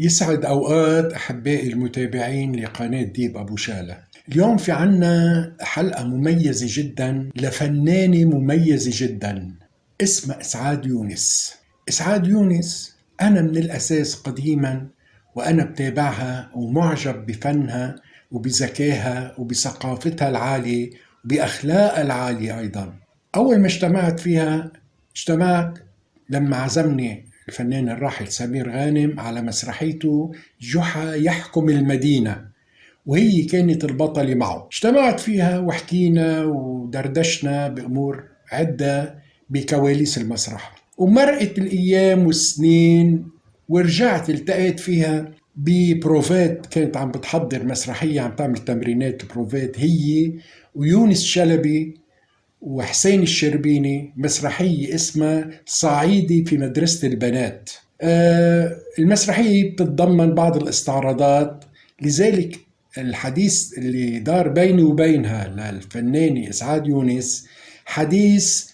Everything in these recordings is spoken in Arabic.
يسعد أوقات أحبائي المتابعين لقناة ديب أبو شالة. اليوم في عنا حلقة مميزة جدا لفنانة مميزة جدا اسمها إسعاد يونس. إسعاد يونس أنا من الأساس قديما وأنا بتابعها ومعجب بفنها وبذكائها وبثقافتها العالية وبأخلاقها العالية أيضا. أول ما اجتمعت فيها اجتمعت لما عزمني الفنان الراحل سمير غانم على مسرحيته جحا يحكم المدينة، وهي كانت البطلة معه. اجتمعت فيها وحكينا ودردشنا بأمور عدة بكواليس المسرح، ومرقت الأيام والسنين ورجعت التقيت فيها ببروفات. كانت عم بتحضر مسرحية، عم تعمل تمرينات بروفات هي ويونس شلبي وحسين الشربيني، مسرحية اسمها صعيدي في مدرسة البنات. المسرحية بتتضمن بعض الاستعراضات، لذلك الحديث اللي دار بيني وبينها للفنانة إسعاد يونس حديث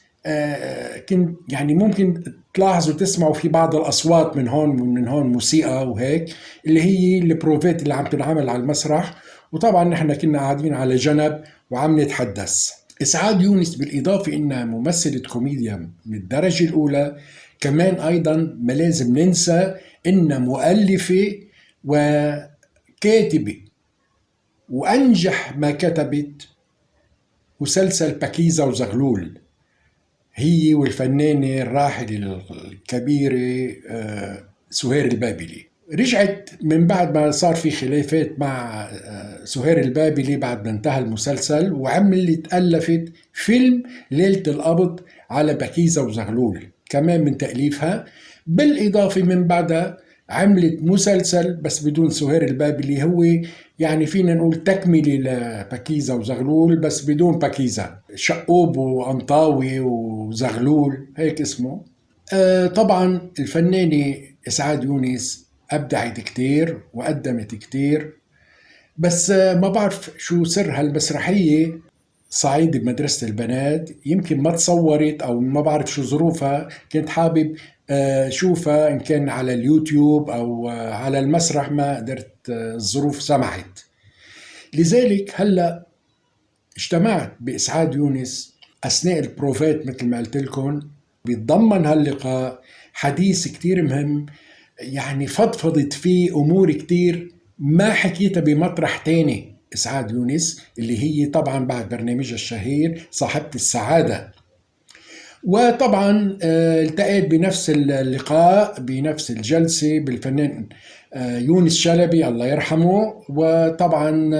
كنت يعني ممكن تلاحظوا تسمعوا في بعض الأصوات من هون ومن هون، موسيقى وهيك، اللي هي البروفات اللي عم تنعمل على المسرح. وطبعا نحن كنا قاعدين على جنب وعم نتحدث. إسعاد يونس بالإضافة إنها ممثلة كوميديا من الدرجة الأولى، كمان أيضا ما لازم ننسى إنها مؤلفة وكاتبة، وأنجح ما كتبت مسلسل بكيزة وزغلول، هي والفنانة الراحلة الكبيرة سهير البابلي. رجعت من بعد ما صار في خلافات مع سهير البابلي بعد ما انتهى المسلسل، وعملت ألفت فيلم ليلة القبض على بكيزة وزغلول كمان من تأليفها. بالإضافة من بعدها عملت مسلسل بس بدون سهير البابلي، هو يعني فينا نقول تكملة لبكيزة وزغلول بس بدون بكيزة، شقوب وأنطاوي وزغلول هيك اسمه. طبعا الفنانة إسعاد يونس أبدعت كتير وقدمت كتير، بس ما بعرف شو سر هالمسرحية صعيدي بمدرسة البنات. يمكن ما تصورت أو ما بعرف شو ظروفها، كنت حابب شوفها إن كان على اليوتيوب أو على المسرح، ما قدرت، الظروف سمحت. لذلك هلأ اجتمعت بإسعاد يونس أثناء البروفات مثل ما قلت لكم. بيتضمن هاللقاء حديث كتير مهم، يعني فضفضت فيه أمور كتير ما حكيتها بمطرح تاني إسعاد يونس، اللي هي طبعا بعد برنامجها الشهير صاحبة السعادة. وطبعا التقيت بنفس اللقاء بنفس الجلسة بالفنان يونس شلبي الله يرحمه. وطبعا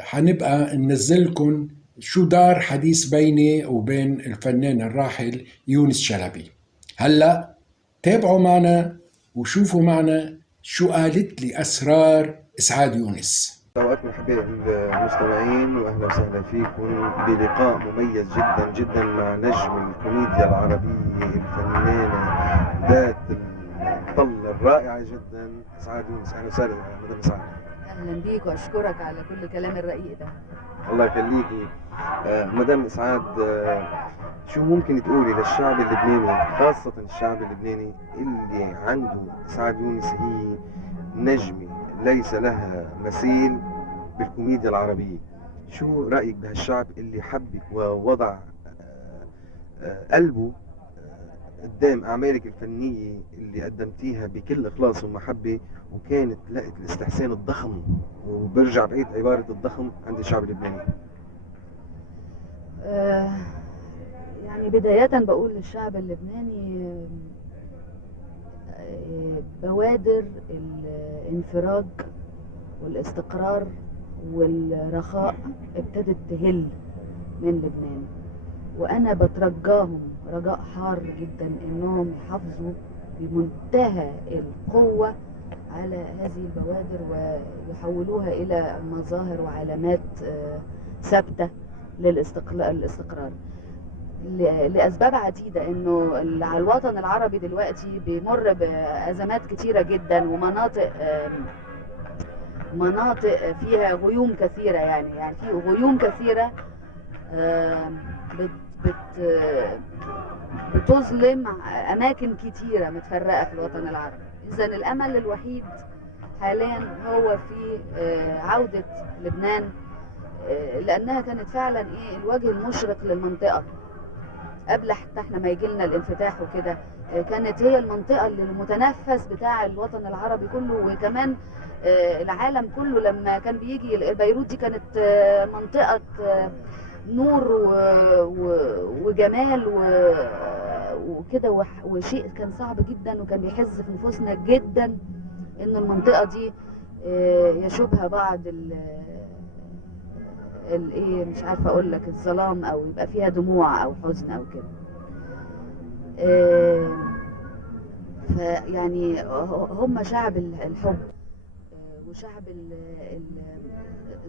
حنبقى ننزلكم شو دار حديث بيني وبين الفنان الراحل يونس شلبي. هلأ تابعوا معنا وشوفوا معنا شو قالت لي أسرار إسعاد يونس. أوقات مرحبا المستمعين، وأهلا وسهلا فيكم بلقاء مميز جدا جدا مع نجم الكوميديا العربية الفنانة ذات الطلة الرائعة جدا إسعاد يونس. أهلا وسهلا مدام إسعاد. أهلا بيك وأشكرك على كل كلام الرقيق ده. الله يخليكي. مدام إسعاد، شو ممكن تقولي للشعب اللبناني، خاصة الشعب اللبناني اللي عنده إسعاد يونس هي نجمة ليس لها مثيل بالكوميديا العربية؟ شو رأيك بهالشعب اللي حبك ووضع قلبه قدام أعمالك الفنية اللي قدمتيها بكل إخلاص ومحبة، وكانت لقت الاستحسان الضخم، وبرجع بعيد عبارة الضخم عند الشعب اللبناني؟ يعني بداية بقول للشعب اللبناني بوادر الانفراج والاستقرار والرخاء ابتدت تهل من لبنان، وأنا بترجاهم رجاء حار جدا إنهم يحافظوا بمنتهى القوة على هذه البوادر ويحولوها إلى مظاهر وعلامات ثابتة للاستقرار لأسباب عديدة. إنه على الوطن العربي دلوقتي بيمر بأزمات كتيرة جدا، ومناطق فيها غيوم كثيرة، يعني في غيوم كثيرة بتظلم أماكن كتيرة متفرقة في الوطن العربي. إذا الأمل الوحيد حاليا هو في عودة لبنان، لأنها كانت فعلا الوجه المشرق للمنطقة قبل حتى احنا ما يجيلنا الانفتاح وكده. كانت هي المنطقة اللي المتنفس بتاع الوطن العربي كله، وكمان العالم كله. لما كان بيجي بيروت دي كانت منطقة نور وجمال وكده، وشيء كان صعب جدا، وكان بيحز في نفوسنا جدا ان المنطقة دي يشوبها بعض الايه، مش عارفه اقول لك، الظلام، او يبقى فيها دموع او حزن او كده. فيعني هم شعب الحب، وشعب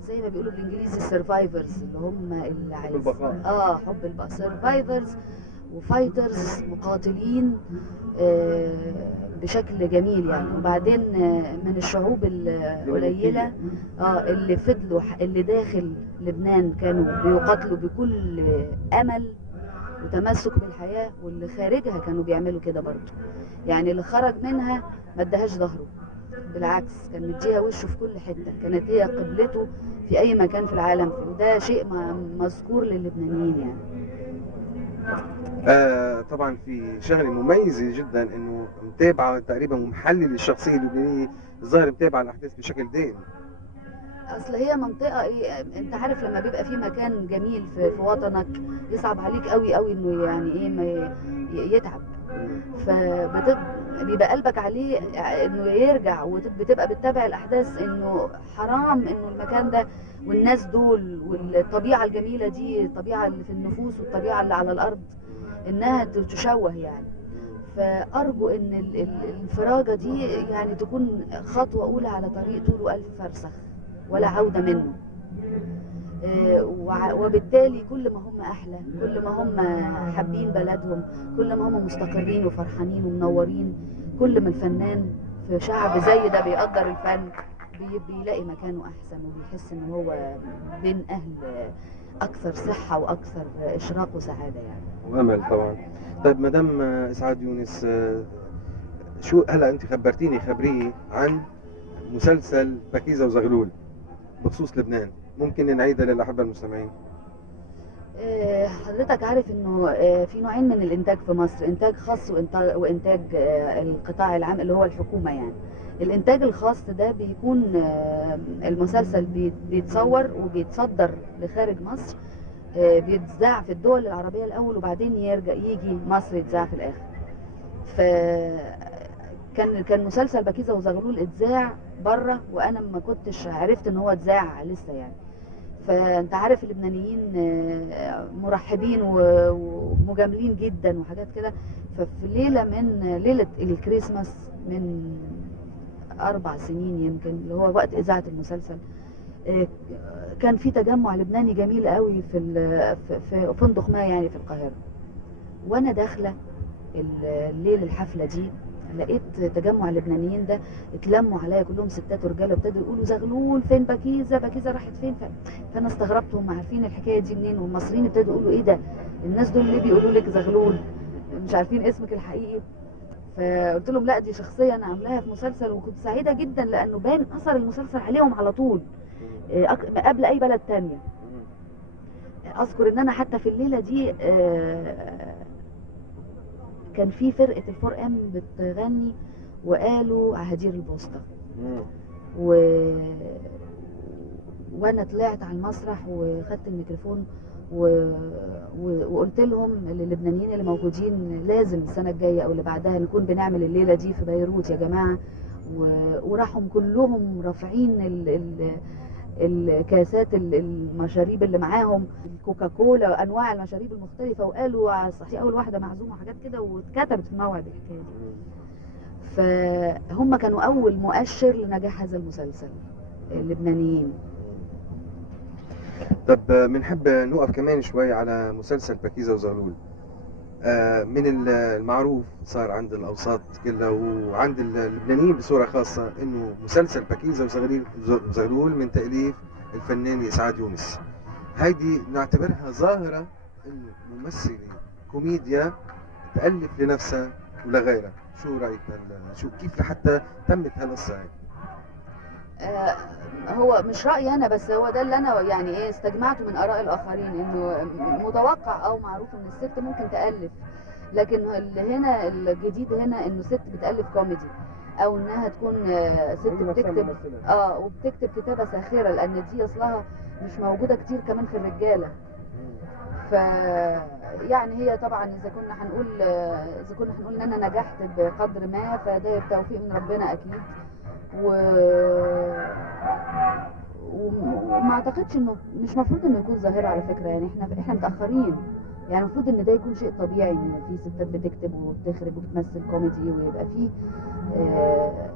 زي ما بيقولوا بالانجليزي السرفايفرز، اللي هم اللي عايزين حب البقاء، سرفايفرز وفايترز، مقاتلين بشكل جميل يعني. وبعدين من الشعوب القليله اللي فضلوا، اللي داخل لبنان كانوا بيقاتلوا بكل امل وتمسك بالحياه، واللي خارجها كانوا بيعملوا كده برضه. يعني اللي خرج منها ما ادهاش ظهره، بالعكس كان مديها وشه في كل حته، كانت هي قبلته في اي مكان في العالم، وده شيء مذكور للبنانيين يعني. طبعا في شغله مميزه جدا انه متابعه تقريبا ومحلل الشخصيه اللبنانيه، الظاهر متابعه الاحداث بشكل دائم. اصل هي منطقه انت عارف لما بيبقى في مكان جميل في وطنك يصعب عليك قوي قوي انه يعني ما يتعب، فبيبقى قلبك عليه انه يرجع، وبتبقى بتتابع الاحداث انه حرام انه المكان ده والناس دول والطبيعه الجميله دي، الطبيعه اللي في النفوس والطبيعه اللي على الارض، انها تشوه يعني. فارجو ان الانفراجه دي يعني تكون خطوه اولى على طريق طوله 1000 فرسخ ولا عوده منه. وبالتالي كل ما هم احلى، كل ما هم حابين بلدهم، كل ما هم مستقرين وفرحانين ومنورين، كل ما الفنان في شعب زي ده بيقدر الفن بيلاقي مكانه احسن، وبيحس ان هو بين اهل اكثر صحه واكثر اشراق وسعاده يعني، وامل طبعا. طيب مدام اسعاد يونس، شو هلا انت خبرتيني خبريه عن مسلسل بكيزة وزغلول بخصوص لبنان، ممكن نعيدها للأحبة المستمعين؟ حضرتك عارف انه في نوعين من الانتاج في مصر، انتاج خاص وانتاج القطاع العام اللي هو الحكومة يعني. الانتاج الخاص ده بيكون المسلسل بيتصور وبيتصدر لخارج مصر، بيتذاع في الدول العربية الاول، وبعدين يجي مصر يتذاع في الاخر. كان مسلسل بكيزة وزغلول اتذاع بره، وانا ما كنتش عرفت ان هو اتذاع لسه يعني. فانت عارف اللبنانيين مرحبين ومجاملين جدا وحاجات كده. ففي ليلة الكريسماس من 4 سنين يمكن، اللي هو وقت اذاعة المسلسل، كان في تجمع لبناني جميل قوي في فندق ما يعني في القاهرة. وانا داخلة الليل الحفلة دي لقيت تجمع اللبنانيين ده اتلموا عليا كلهم ستات ورجاله، وابتدوا يقولوا زغلول فين، بكيزة راحت فين. فانا استغربت هم عارفين الحكايه دي منين، والمصريين ابتدوا يقولوا ايه ده، الناس دول ليه بيقولوا لك زغلول، مش عارفين اسمك الحقيقي. فقلت لهم لا، دي شخصيه انا عاملاها في مسلسل، وكنت سعيده جدا لانه بان اثر المسلسل عليهم على طول قبل اي بلد تانية. اذكر ان انا حتى في الليله دي كان في فرقة الفور ام بتغني وقالوا عهدير البوسطة، وانا طلعت على المسرح وخدت الميكروفون وقلت لهم للبنانيين اللي موجودين لازم السنة الجاية او اللي بعدها نكون بنعمل الليلة دي في بيروت يا جماعة. وراحوا كلهم رافعين الكاسات المشاريب اللي معاهم، الكوكاكولا، انواع المشاريب المختلفه، وقالوا صحيح اول واحده معزومه وحاجات كده، واتكتبت في موعد الحكايه دي. فهم كانوا اول مؤشر لنجاح هذا المسلسل اللبنانيين. طب بنحب نوقف كمان شوي على مسلسل بكيزة وزغلول. من المعروف صار عند الأوساط كلها وعند اللبنانيين بصورة خاصة إنه مسلسل بكيزة وزغلول من تأليف الفنان إسعاد يونس. هيدي نعتبرها ظاهرة إنه ممثلة كوميديا تألف لنفسها ولغيرك، شو رايك شو كيف لحتى تمت هالقصه هيك؟ آه، هو مش رأيي أنا بس، هو ده اللي أنا يعني إيه استجمعته من آراء الآخرين، إنه متوقع أو معروف إن الست ممكن تألف، لكن اللي هنا الجديد هنا إنه ست بتألف كوميدي، أو إنها تكون ست بتكتب وبتكتب كتابة ساخرة، لأن دي أصلها مش موجودة كتير كمان في الرجالة. ف يعني هي طبعا إذا كنا هنقول إن أنا نجحت بقدر ما، فده توفيق من ربنا أكيد. و... وما اعتقدش انه مش مفروض انه يكون ظاهرة على فكرة، يعني احنا متأخرين، يعني المفروض ان ده يكون شيء طبيعي، ان في ستات بتكتب وبتخرج وبتمثل كوميدي، ويبقى في آه،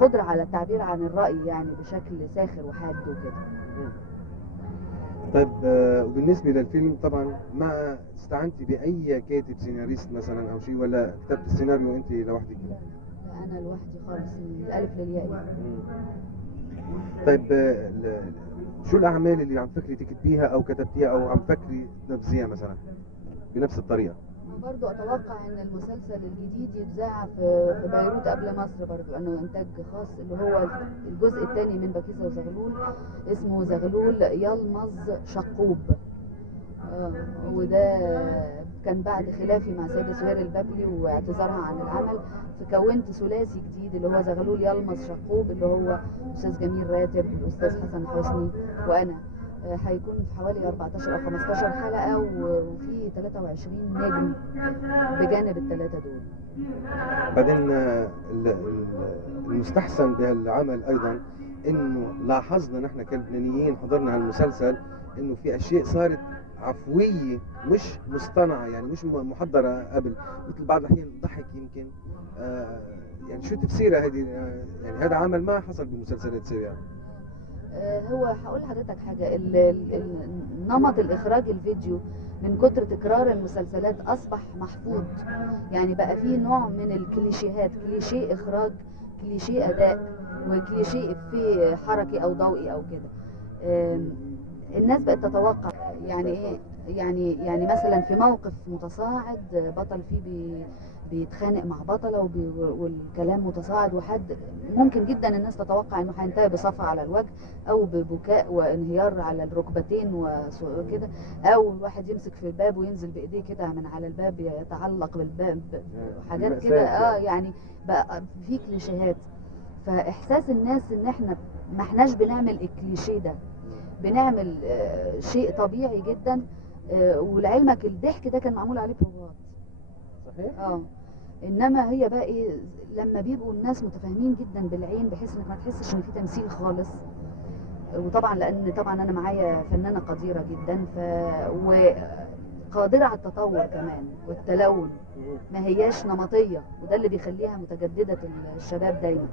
قدرة على التعبير عن الرأي يعني بشكل ساخر وحاد وكده. طيب وبالنسبه للفيلم طبعا ما استعنتي باي كاتب سيناريست مثلا او شيء، ولا كتبت السيناريو انت لوحدك؟ لا انا لوحدي خالص من الالف للياء يعني. طيب شو الاعمال اللي عم تفكري تكتبيها او كتبتيها او عم تفكري تنفذيها مثلا بنفس الطريقه؟ برضو اتوقع ان المسلسل الجديد يتذاع في بيروت قبل مصر، برضو انه انتاج خاص، اللي هو الجزء الثاني من بكيزة وزغلول، اسمه زغلول يلمظ شقوب. وده كان بعد خلافي مع سيدة سهير البابلي واعتذارها عن العمل، فكونت ثلاثي جديد اللي هو زغلول يلمظ شقوب، اللي هو الاستاذ جميل راتب والاستاذ حسن حسني وانا. هيكون في حوالي 14 او 15 حلقة، وفي 23 نجم بجانب الثلاثة دول. بعدين المستحسن بهالعمل ايضا انه لاحظنا نحن كلبنانيين حضرنا هالمسلسل انه في اشياء صارت عفويه مش مصطنعه، يعني مش محضره قبل، مثل بعض الاحيان ضحك يمكن يعني شو تفسيرها هذه؟ يعني هذا عمل ما حصل بمسلسلات سابقه. هو هقول لحضرتك حاجة، نمط الإخراج الفيديو من كتر تكرار المسلسلات أصبح محفوظ، يعني بقى فيه نوع من الكليشيهات، كليشيه إخراج، كليشيه أداء، وكليشيه إفيه حركي أو ضوئي أو كده. الناس بقت تتوقع يعني إيه، يعني مثلا في موقف متصاعد بطل فيه بيتخانق مع بطلة والكلام متصاعد وحد، ممكن جدا الناس تتوقع انه هينتهي بصفعة على الوجه او ببكاء وانهيار على الركبتين وكده، او الواحد يمسك في الباب وينزل بايديه كده من على الباب يتعلق بالباب، حاجات كده. يعني بقى في كليشيهات، فاحساس الناس ان احنا ما احناش بنعمل الكليشيه ده، بنعمل شيء طبيعي جدا. ولعلمك الضحك ده كان معمول عليه بروفات. صحيح. انما هي بقى ايه، لما بيبقوا الناس متفاهمين جدا بالعين، بحيث انك ما تحسش ان في تمثيل خالص. وطبعا لان طبعا انا معايا فنانه قديره جدا، وقادره على التطور كمان والتلون، ما هياش نمطيه، وده اللي بيخليها متجدده الشباب دايما.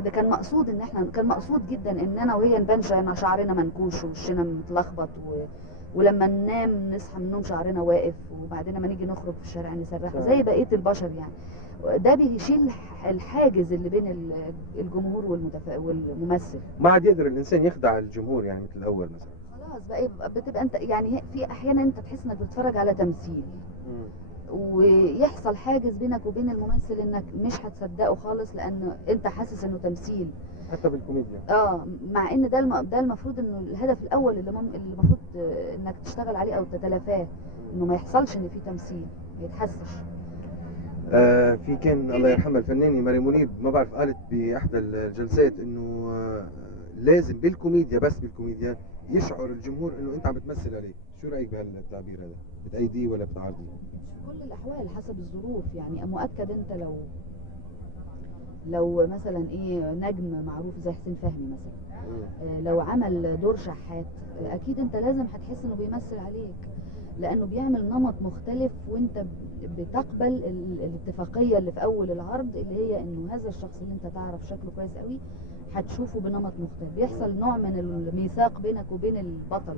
ده كان مقصود كان مقصود جدا ان انا وهي نبان شعرنا منكوش ووشنا متلخبط، ولما ننام نصحى من النوم شعرنا واقف، وبعدين لما نيجي نخرج في الشارع نسرح زي بقيه البشر يعني. ده بيشيل الحاجز اللي بين الجمهور والممثل. ما عاد يقدر الانسان يخدع الجمهور يعني مثل الاول مثلا. خلاص بقى بتبقى انت يعني في احيانا انت تحس انك بتتفرج على تمثيل، ويحصل حاجز بينك وبين الممثل انك مش هتصدقه خالص، لان انت حاسس انه تمثيل حتى بالكوميديا. مع ان ده المفروض انه الهدف الاول اللي المفروض انك تشتغل عليه او تتلافاه، انه ما يحصلش ان في تمثيل، ما يتحسش. في كان الله يرحمها الفنانة ماري منيب، ما بعرف، قالت بإحدى الجلسات إنه لازم بالكوميديا، بس بالكوميديا يشعر الجمهور إنه أنت عم بتمثل عليه. شو رأيك بهالتعبير هذا؟ بتأيديه ولا بتعارضيه؟ في كل الأحوال حسب الظروف، يعني مؤكد أنت لو مثلا إيه نجم معروف زي حسين فهمي مثلا، لو عمل دور شحات، أكيد أنت لازم هتحس إنه بيمثل عليك، لأنه بيعمل نمط مختلف، وأنت بتقبل الاتفاقية اللي في أول العرض، اللي هي إنه هذا الشخص اللي أنت تعرف شكله كويس قوي هتشوفه بنمط مختلف، بيحصل نوع من الميثاق بينك وبين البطل،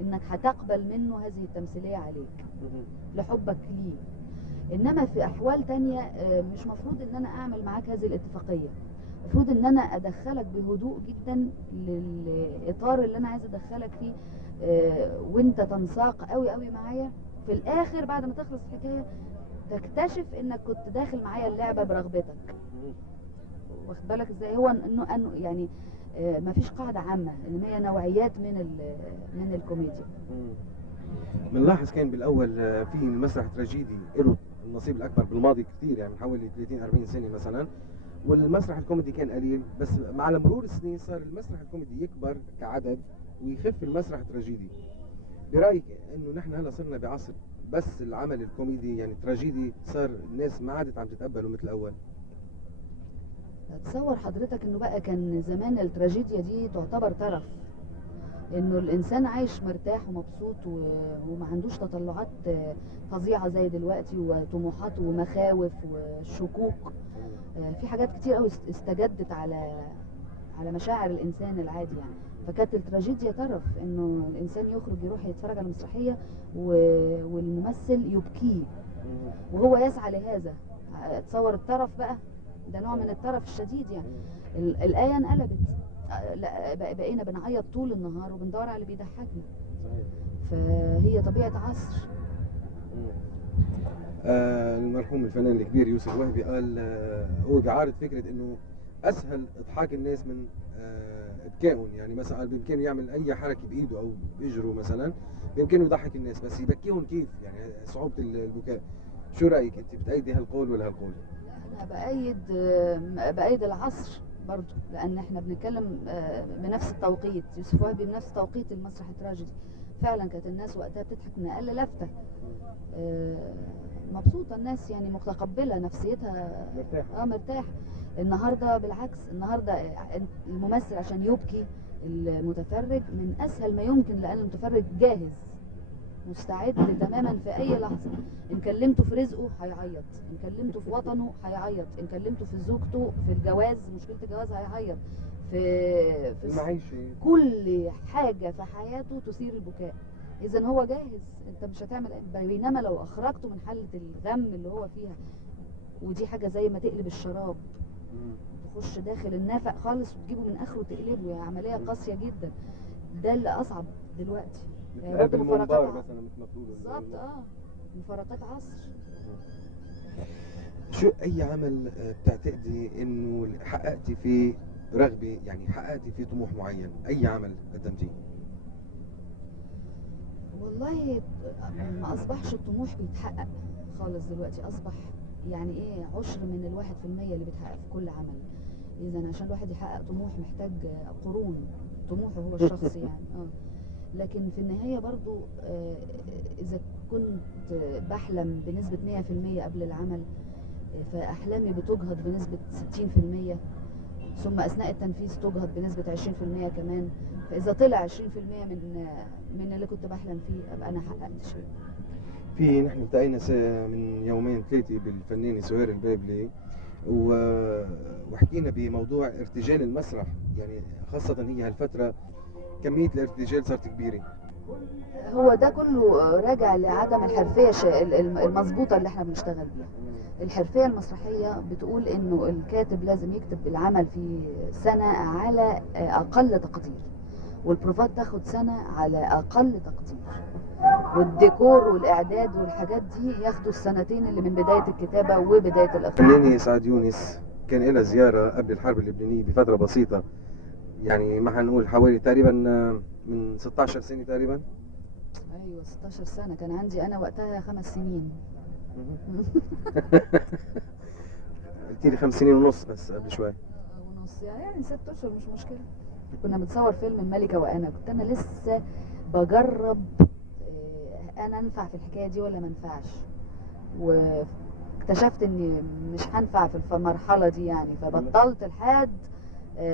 إنك هتقبل منه هذه التمثيلية عليك لحبك ليه. إنما في أحوال تانية مش مفروض إن أنا أعمل معاك هذه الاتفاقية، مفروض إن أنا أدخلك بهدوء جدا للإطار اللي أنا عايز أدخلك فيه، وانت تنساق قوي قوي معايا. في الاخر بعد ما تخلص الحكايه تكتشف انك كنت داخل معايا اللعبه برغبتك. واخد بالك ازاي؟ هو انه يعني مفيش قاعده عامه، ان هي نوعيات من الكوميديا. بنلاحظ كان بالاول في المسرح التراجيدي له النصيب الاكبر بالماضي كثير، يعني من حوالي 30 40 سنه مثلا، والمسرح الكوميدي كان قليل، بس مع مرور السنين صار المسرح الكوميدي يكبر كعدد ويخف المسرح التراجيدي. برايك انه نحن هلا صرنا بعصر بس العمل الكوميدي يعني التراجيدي صار الناس ما عادت عم تتقبله مثل الاول؟ تصور حضرتك انه بقى كان زمان التراجيديا دي تعتبر ترف، انه الانسان عايش مرتاح ومبسوط وما عندوش تطلعات فظيعه زي دلوقتي، وطموحات ومخاوف وشكوك. في حاجات كتير قوي استجدت على مشاعر الانسان العادي يعني. فكانت التراجيديا ترف، انه الانسان يخرج يروح يتفرج على مسرحيه والممثل يبكيه وهو يسعى لهذا. تصور الترف بقى، ده نوع من الترف الشديد يعني. الآية انقلبت، لا بقينا بنعيط طول النهار وبندور على اللي بيضحكنا. فهي طبيعة عصر. المرحوم الفنان الكبير يوسف وهبي قال هو بيعارض فكرة انه اسهل اضحاك الناس من ابكائهم، يعني مثلا قال بامكانه يعمل اي حركة بايده او باجره مثلا بامكانه يضحك الناس، بس يبكيهم كيف؟ يعني صعوبة البكاء. شو رأيك انت، بتأيدي هالقول ولا هالقول؟ انا بأيد العصر برضو، لان احنا بنتكلم بنفس التوقيت. يوسف وهبي بنفس توقيت المسرح التراجيدي. فعلا كانت الناس وقتها بتضحك من اقل لفتة. مبسوطة الناس يعني، متقبلة نفسيتها، مرتاح. النهاردة بالعكس، النهاردة الممثل عشان يبكي المتفرج من اسهل ما يمكن، لان المتفرج جاهز مستعد تماما في اي لحظه. ان كلمته في رزقه هيعيط، ان كلمته في وطنه هيعيط، ان كلمته في زوجته، في الجواز، مشكله الجواز هيعيط، في المعيشه، كل حاجه في حياته تثير البكاء. اذا هو جاهز، انت مش هتعمل. بينما لو اخرجته من حاله الغم اللي هو فيها، ودي حاجه زي ما تقلب الشراب، تخش داخل النافق خالص وتجيبه من اخره وتقلبه، يعني عمليه قاسيه جدا. ده اللي اصعب دلوقتي. برضه مفارقات مثلا مثل ما بتقولوا بالظبط. مفارقات عصر. شو اي عمل بتعتقدي انه حققتي فيه رغبه، يعني حققتي فيه طموح معين؟ اي عمل قدمتيه؟ والله ما اصبحش الطموح بيتحقق خالص دلوقتي، اصبح يعني ايه 10 من 1% اللي بيتحقق في كل عمل. اذا عشان الواحد يحقق طموح محتاج قرون طموحه هو الشخصي يعني. لكن في النهاية برضو إذا كنت بحلم بنسبة 100% قبل العمل، فأحلامي بتجهض بنسبة 60%، ثم أثناء التنفيذ تجهض بنسبة 20% كمان. فإذا طلع 20% من اللي كنت بحلم فيه، أبقى أنا حققت شيء. نحن التقينا من يومين ثلاثة بالفنانة سهير البابلي، وحكينا بموضوع ارتجال المسرح، يعني خاصة هي هالفترة كمية الارتجال صارت كبيرة. هو ده كله راجع لعدم الحرفية المظبوطة اللي احنا بنشتغل بيها. الحرفية المسرحية بتقول انه الكاتب لازم يكتب العمل في سنة على اقل تقدير، والبروفات تاخد سنة على اقل تقدير، والديكور والاعداد والحاجات دي ياخدوا السنتين اللي من بداية الكتابة وبداية الاخراج. الفنانة إسعاد يونس كان لها زيارة قبل الحرب اللبنانية بفترة بسيطة، يعني ما هنقول حوالي تقريبا من 16 سنة تقريبا. ايوه 16 سنة، كان عندي انا وقتها 5 سنين. قلتي لي 5 سنين ونص بس قبل شوي. ونص يعني 6 اشهر مش مشكلة. كنا بنصور فيلم الملكة وانا كنت انا لسه بجرب انا انفع في الحكاية دي ولا ما انفعش، واكتشفت اني مش هنفع في المرحلة دي يعني، فبطلت لحد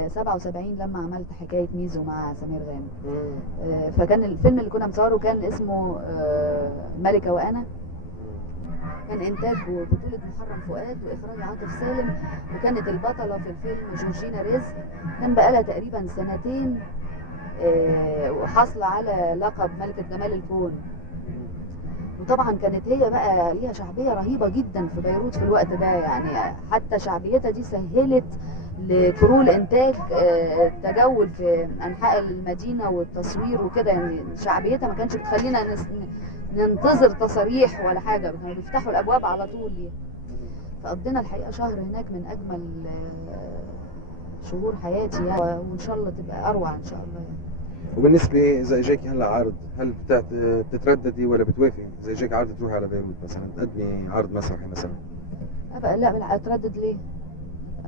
77 لما عملت حكاية ميزو مع سمير غانم. فكان الفيلم اللي كنا بنصوره كان اسمه ملكة وأنا، كان إنتاج وبطولة محرم فؤاد وإخراج عاطف سالم، وكانت البطلة في الفيلم جورجينا رزق. كان بقالها تقريبا 2 سنين وحاصلة على لقب ملكة جمال الكون، وطبعا كانت هي بقى ليها شعبية رهيبة جدا في بيروت في الوقت ده، يعني حتى شعبيتها دي سهلت لكرو الانتاج التجول في انحاء المدينه والتصوير وكده، يعني شعبيتها ما كانش بتخلينا ننتظر تصاريح ولا حاجه، كانوا بيفتحوا الابواب على طول ليه. فقضينا الحقيقه شهر هناك من اجمل شهور حياتي يعني، وان شاء الله تبقى اروع ان شاء الله يعني. وبالنسبة إذا إجاكي هلا عرض، هل بتترددي ولا بتوافقي؟ إذا إجاك عرض تروحي على بيروت مثلا تقدمي عرض مسرحي مثلا؟ أبقى لا، بالعكس اتردد ليه؟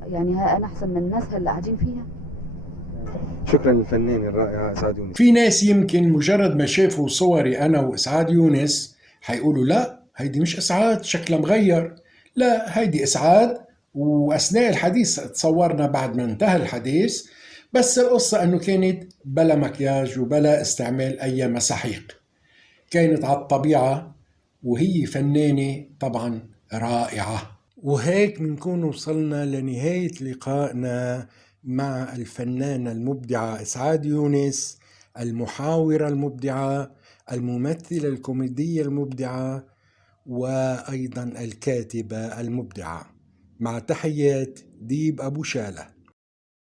يعني انا احسن من الناس اللي قاعدين فيها. شكرا للفنانة الرائعة إسعاد يونس. في ناس يمكن مجرد ما شافوا صوري أنا وإسعاد يونس حيقولوا لا هيدي مش إسعاد، شكلها مغير. لا، هيدي إسعاد، وأثناء الحديث تصورنا بعد ما انتهى الحديث، بس القصة أنه كانت بلا مكياج وبلا استعمال أي مساحيق، كانت على الطبيعة، وهي فنانة طبعا رائعة. وهيك بنكون وصلنا لنهاية لقائنا مع الفنانة المبدعة إسعاد يونس، المحاورة المبدعة، الممثلة الكوميدية المبدعة، وأيضا الكاتبة المبدعة. مع تحيات ديب أبو شالة.